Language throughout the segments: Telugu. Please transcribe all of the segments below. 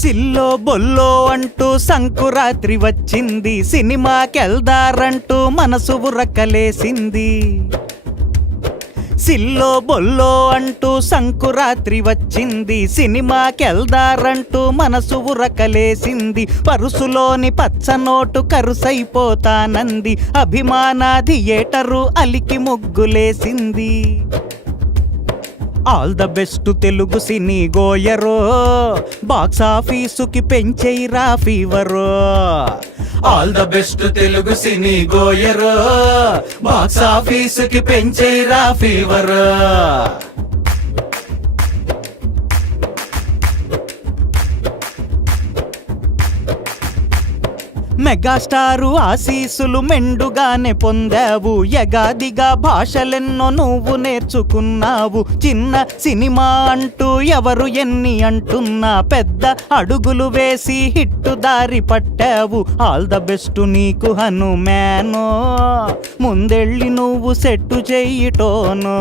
సిల్లో బొల్లో అంటూ సంకురాత్రి వచ్చింది, సినిమాకెళ్దారంటూ మనసు ఉరకలేసింది. సిల్లో బొల్లో అంటూ సంకురాత్రి వచ్చింది, సినిమాకెళ్దారంటూ మనసు ఉరకలేసింది. పరుసులోని పచ్చనోటు కరుసైపోతానంది, అభిమాన థియేటరు అలికి ముగ్గులేసింది. All the best Telugu cine గోయరో, బాక్స్ ఆఫీసుకి పెంచేయిరా ఫీవరో. All the best Telugu cine గోయరో, బాక్స్ ఆఫీసుకి పెంచేయిరా ఫీవరో. మెగాస్టారు ఆశీసులు మెండుగానే పొందావు, యగాదిగా భాషలెన్నో నువ్వు నేర్చుకున్నావు. చిన్న సినిమా అంటూ ఎవరు ఎన్ని అంటున్నా, పెద్ద అడుగులు వేసి హిట్టు దారి పట్టావు. ఆల్ ద బెస్ట్ నీకు హనుమానో, ముందెళ్ళి నువ్వు సెట్టు చెయ్యిటోనో.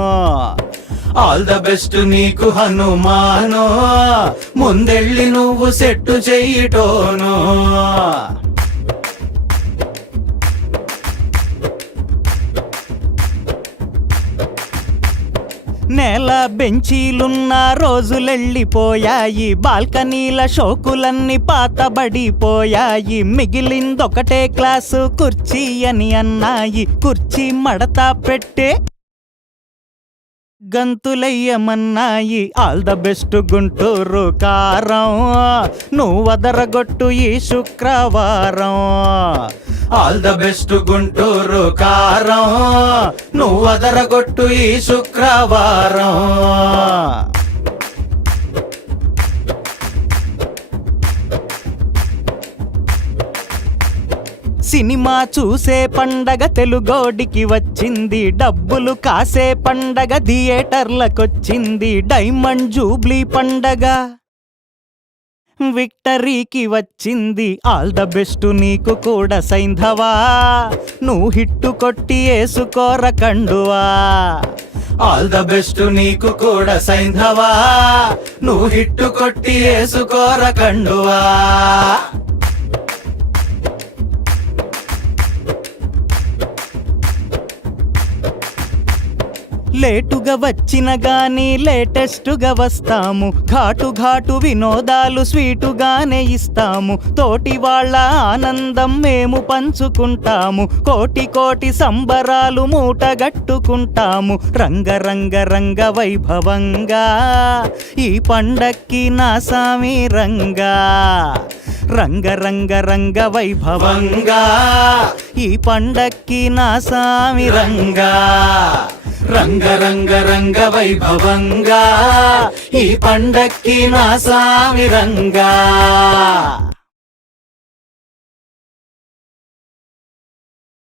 ఆల్ ద బెస్ట్ నీకు హనుమానో, ముందెళ్ళి నువ్వు సెట్టు చెయ్యిటోనో. నేల బెంచీలున్న రోజులెళ్ళిపోయాయి, బాల్కనీల షోకులన్నీ పాతబడిపోయాయి. మిగిలిందొకటే క్లాసు కుర్చీ అని అన్నాయి, కుర్చీ మడత పెట్టే గంతులయ్యమన్నాయి. ఆల్ ద బెస్ట్ గుంటూరు కారం, నువ్వదరగొట్టు ఈ శుక్రవారం. ఆల్ ద బెస్ట్ గుంటూరు కారం, నువ్వదరగొట్టు ఈ శుక్రవారం. సినిమా చూసే పండగ తెలుగోడికి వచ్చింది, డబ్బులు కాసే పండగ థియేటర్లకొచ్చింది. డైమండ్ జూబ్లీ పండగ విక్టరీకి వచ్చింది. ఆల్ ద బెస్ట్ నీకు కూడా సైంధవా, నువ్వు హిట్టు కొట్టి ఏసుకోర కండువా. ఆల్ ద బెస్ట్ నీకు కూడా సైంధవా, నువ్వు హిట్టు కొట్టి ఏసుకోర కండువా. లేటుగా వచ్చిన గాని లేటెస్టుగా వస్తాము, ఘాటు ఘాటు వినోదాలు స్వీటుగానే ఇస్తాము. తోటి వాళ్ళ ఆనందం మేము పంచుకుంటాము, కోటి కోటి సంబరాలు మూటగట్టుకుంటాము. రంగరంగ రంగ వైభవంగా ఈ పండక్కి నా సామి రంగా. రంగరంగ రంగ వైభవంగా ఈ పండక్కి నా సామి రంగా. రంగరంగ రంగ వైభవంగా ఈ పండక్కి నా సామి రంగా.